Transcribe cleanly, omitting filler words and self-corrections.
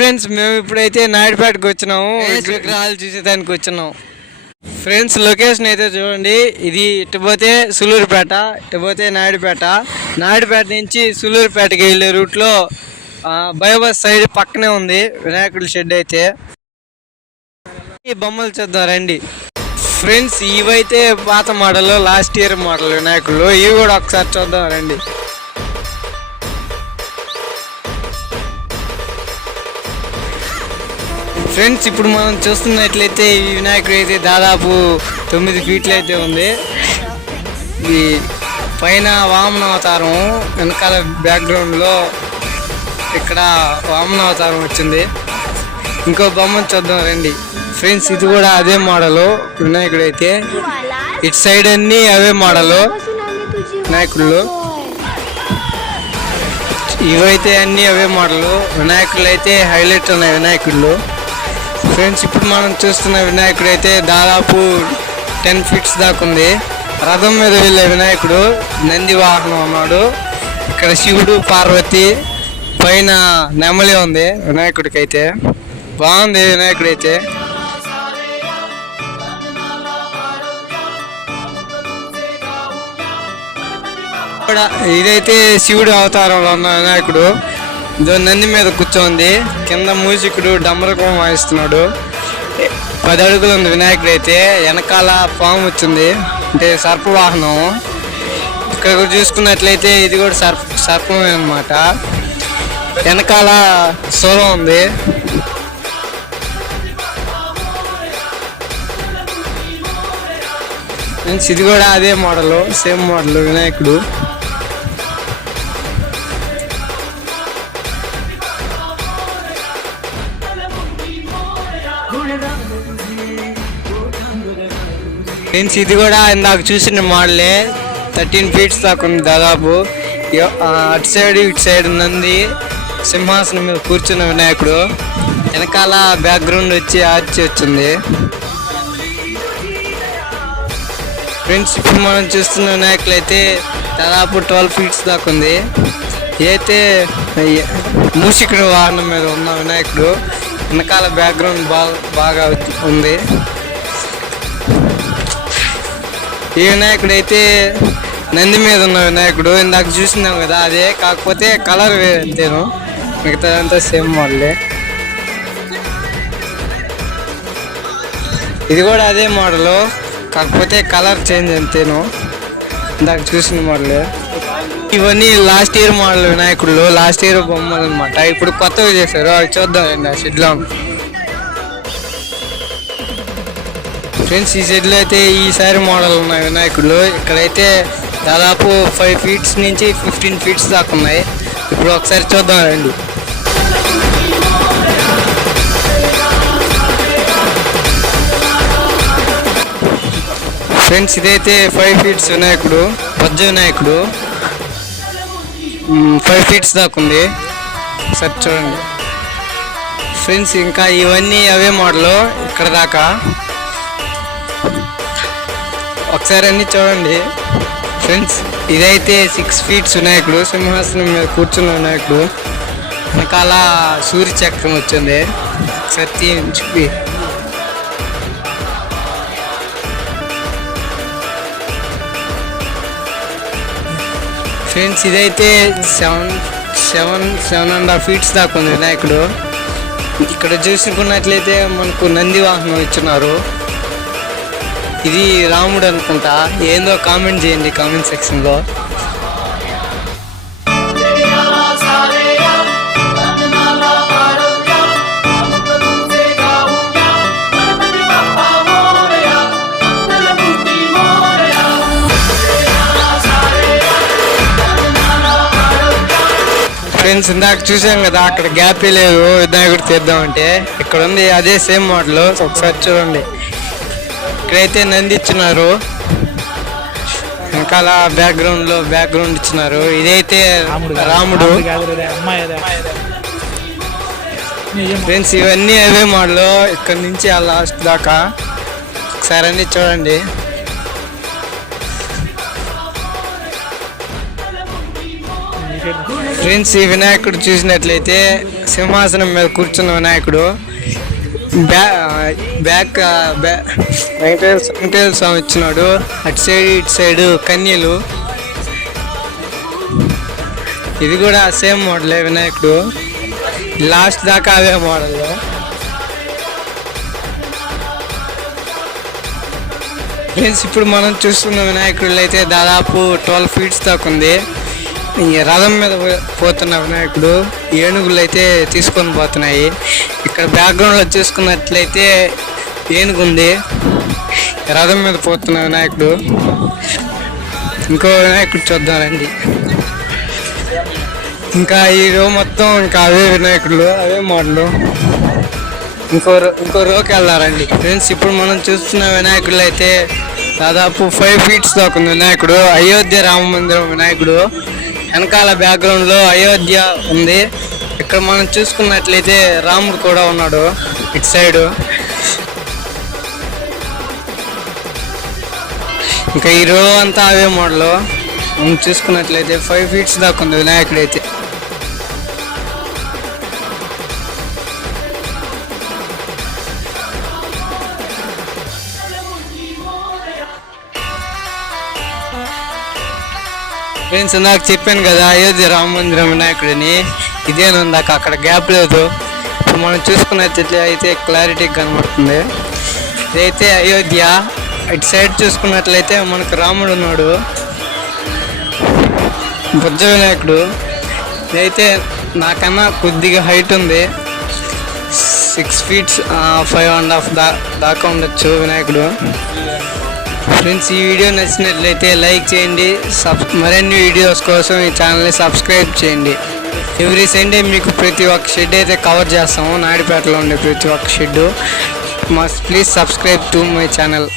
Friends మేము ఇప్పుడైతే నాయుడుపేటకి వచ్చినాము. విగ్రహాలు చూసేదానికి వచ్చినాం. ఫ్రెండ్స్ లొకేషన్ అయితే చూడండి, ఇది ఇటుపోతే సులూరుపేట, ఇటుపోతే నాయుడుపేట. నాయుడుపేట నుంచి సులూరుపేటకి వెళ్ళే రూట్లో బయోబస్ సైడ్ పక్కనే ఉంది వినాయకుడి షెడ్. అయితే ఈ బొమ్మలు చూద్దాం రండి. ఫ్రెండ్స్ ఇవైతే పాత మోడల్, లాస్ట్ ఇయర్ మోడల్ వినాయకుడు. ఇవి కూడా ఒకసారి చూద్దాం రండి. ఫ్రెండ్స్ ఇప్పుడు మనం చూస్తున్నట్లయితే ఈ వినాయకుడు అయితే దాదాపు 9 ఫీట్లు అయితే ఉంది. ఇది పైన వామన అవతారం, వెనకాల బ్యాక్గ్రౌండ్లో ఇక్కడ వామన అవతారం వచ్చింది. ఇంకో బొమ్మను చూద్దాం రండి. ఫ్రెండ్స్ ఇది కూడా అదే మోడలు వినాయకుడు. అయితే ఇటు సైడ్ అన్నీ అవే మోడలు వినాయకుళ్ళు. ఇవైతే అన్నీ అవే మోడలు వినాయకులు. అయితే హైలైట్ ఉన్నాయి వినాయకుళ్ళు. ఫ్రెండ్స్ ఇప్పుడు మనం చూస్తున్న వినాయకుడు అయితే దాదాపు 10 ఫీట్స్ దాకా ఉంది. రథం మీద వెళ్ళే వినాయకుడు, నంది వాహనం ఉన్నాడు. ఇక్కడ శివుడు, పార్వతి, పైన నెమలి ఉంది వినాయకుడికి. అయితే బాగుంది వినాయకుడు. అయితే ఇదైతే శివుడు అవతారంలో ఉన్న వినాయకుడు. నంది మీద కూర్చోంది, కింద మూసికుడు డమరకం వాయిస్తున్నాడు. 10 అడుగులు ఉంది వినాయకుడు. అయితే వెనకాల పాము వచ్చింది, అంటే సర్పవాహనం. ఇక్కడ కూడా చూసుకున్నట్లయితే ఇది కూడా సర్పమే అన్నమాట. వెనకాల సోలం ఉంది. ఇది కూడా అదే మోడల్, సేమ్ మోడల్ వినాయకుడు. ఫ్రెండ్స్ ఇది కూడా ఇందాక చూసిన మోడలే, 13 ఫీట్స్ దాకా ఉంది దాదాపు. అటు సైడ్ ఇటు సైడ్ నంది సింహాసనం మీద కూర్చున్న వినాయకుడు. వెనకాల బ్యాక్గ్రౌండ్ వచ్చి ఆర్చి వచ్చింది. ఫ్రెండ్స్ ఇప్పుడు మనం చూస్తున్న వినాయకులు అయితే దాదాపు 12 ఫీట్స్ దాకా ఉంది. అయితే మూషికుడు వాహనం మీద ఉన్న వినాయకుడు. వెనకాల బ్యాక్గ్రౌండ్ బాగా ఉంది. ఈ వినాయకుడు అయితే నంది మీద ఉన్న వినాయకుడు. ఇందాక చూసినాం కదా అదే, కాకపోతే కలర్ అంతేను, మిగతాదంతా సేమ్ మోడలే. ఇది కూడా అదే మోడలు, కాకపోతే కలర్ చేంజ్ అంతేను, ఇందాక చూసిన మోడలే. ఇవన్నీ లాస్ట్ ఇయర్ మోడల్ వినాయకుడు, లాస్ట్ ఇయర్ బొమ్మలు అనమాట. ఇప్పుడు కొత్తగా చేశారు, అవి చూద్దాం ఆ షెడ్లో. ఫ్రెండ్స్ ఈ షెడ్లో అయితే ఈసారి మోడల్ ఉన్నాయి వినాయకుడు. ఇక్కడైతే దాదాపు 5 ఫీట్స్ నుంచి 15 ఫీట్స్ దాకా ఉన్నాయి. ఇప్పుడు ఒకసారి చూద్దాం రండి. ఫ్రెండ్స్ ఇదైతే 5 ఫీట్స్ వినాయకుడు, వజ్ర వినాయకుడు. 5 ఫీట్స్ దాకా ఉంది. సరే చూడండి ఫ్రెండ్స్. ఇంకా ఇవన్నీ అవే మోడలు ఇక్కడ దాకా. ఒకసారి అన్ని చూడండి ఫ్రెండ్స్. ఇదైతే 6 ఫీట్స్ వినాయకుడు, సింహాసనం మీద కూర్చున్న వినాయకుడు. వెనకాల సూర్య చక్రం వచ్చింది. ఒకసారి చూపి. ఫ్రెండ్స్ ఇదైతే 7.5 ఫీట్స్ దాకా ఉంది వినాయకుడు. ఇక్కడ చూసుకున్నట్లయితే మనకు నంది వాహనం ఇచ్చున్నారు. ఇది రాముడు అనుకుంటా, ఏందో కామెంట్ చేయండి కామెంట్ సెక్షన్లో. ఫ్రెండ్స్ ఇందాక చూసాం కదా, అక్కడ గ్యాప్ లేదు వినాయకుడు తీద్దామంటే. ఇక్కడ ఉంది అదే సేమ్ మోడల్, ఒకసారి చూడండి. ఇక్కడైతే నంది ఇచ్చినారు, వెనకాల బ్యాక్గ్రౌండ్ ఇచ్చినారు. ఇదైతే రాముడు. ఫ్రెండ్స్ ఇవన్నీ అవే మోడల్, ఇక్కడ నుంచి ఆ లాస్ట్ దాకా. ఒకసారి అన్ని చూడండి. ఫ్రెండ్స్ ఈ వినాయకుడు చూసినట్లయితే సింహాసనం మీద కూర్చున్న వినాయకుడు. వెంకటేశ్వర స్వామి ఇచ్చినాడు. అటు సైడ్ ఇటు సైడ్ కన్యలు. ఇది కూడా సేమ్ మోడలే వినాయకుడు. లాస్ట్ దాకా అవే మోడల్. ఫ్రెండ్స్ ఇప్పుడు మనం చూస్తున్న వినాయకుడు అయితే దాదాపు 12 feet దాకా ఉంది. ఈ రథం మీద పోతున్న వినాయకుడు. ఏనుగులు అయితే తీసుకొని పోతున్నాయి. ఇక్కడ బ్యాక్గ్రౌండ్లో చూసుకున్నట్లయితే ఏనుగు ఉంది. రథం మీద పోతున్న వినాయకుడు. ఇంకో వినాయకుడు చూద్దామండి. ఇంకా ఈ రో మొత్తం ఇంకా అవే వినాయకుడు, అవే మోడలు. ఇంకో రోకి వెళ్ళారండి. ఫ్రెండ్స్ ఇప్పుడు మనం చూస్తున్న వినాయకుడు అయితే దాదాపు 5 feet దాకా ఉంది వినాయకుడు. అయోధ్య రామ మందిరం వినాయకుడు. వెనకాల బ్యాక్గ్రౌండ్లో అయోధ్య ఉంది. ఇక్కడ మనం చూసుకున్నట్లయితే రాముడు కూడా ఉన్నాడు ఇటు సైడు. ఇంకా ఈ రో అంతా అవే మోడలు. మనం చూసుకున్నట్లయితే 5 feet దాకా ఉంది వినాయకుడు అయితే. ఫ్రెండ్స్ నాకు చెప్పాను కదా అయోధ్య రామ మందిరం వినాయకుడిని. ఇదేనుందాక అక్కడ గ్యాప్ లేదు. ఇప్పుడు మనం చూసుకున్నట్లయితే అయితే క్లారిటీగా కనబడుతుంది. ఇదైతే అయోధ్య. ఇటు సైడ్ చూసుకున్నట్లయితే మనకు రాముడు ఉన్నాడు, బుద్ధ వినాయకుడు. ఇదైతే నాకన్నా కొద్దిగా హైట్ ఉంది. 6 feet 5.5 దాకా ఉండొచ్చు వినాయకుడు. ఫ్రెండ్స్ ఈ వీడియో నచ్చినట్లయితే లైక్ చేయండి. మరిన్ని వీడియోస్ కోసం ఈ ఛానల్ని సబ్స్క్రైబ్ చేయండి. ఎవ్రీ సండే మీకు ప్రతి ఒక్క షెడ్ అయితే కవర్ చేస్తాము. నాయుడుపేటలో ఉండే ప్రతి ఒక్క shed. Please subscribe to my channel.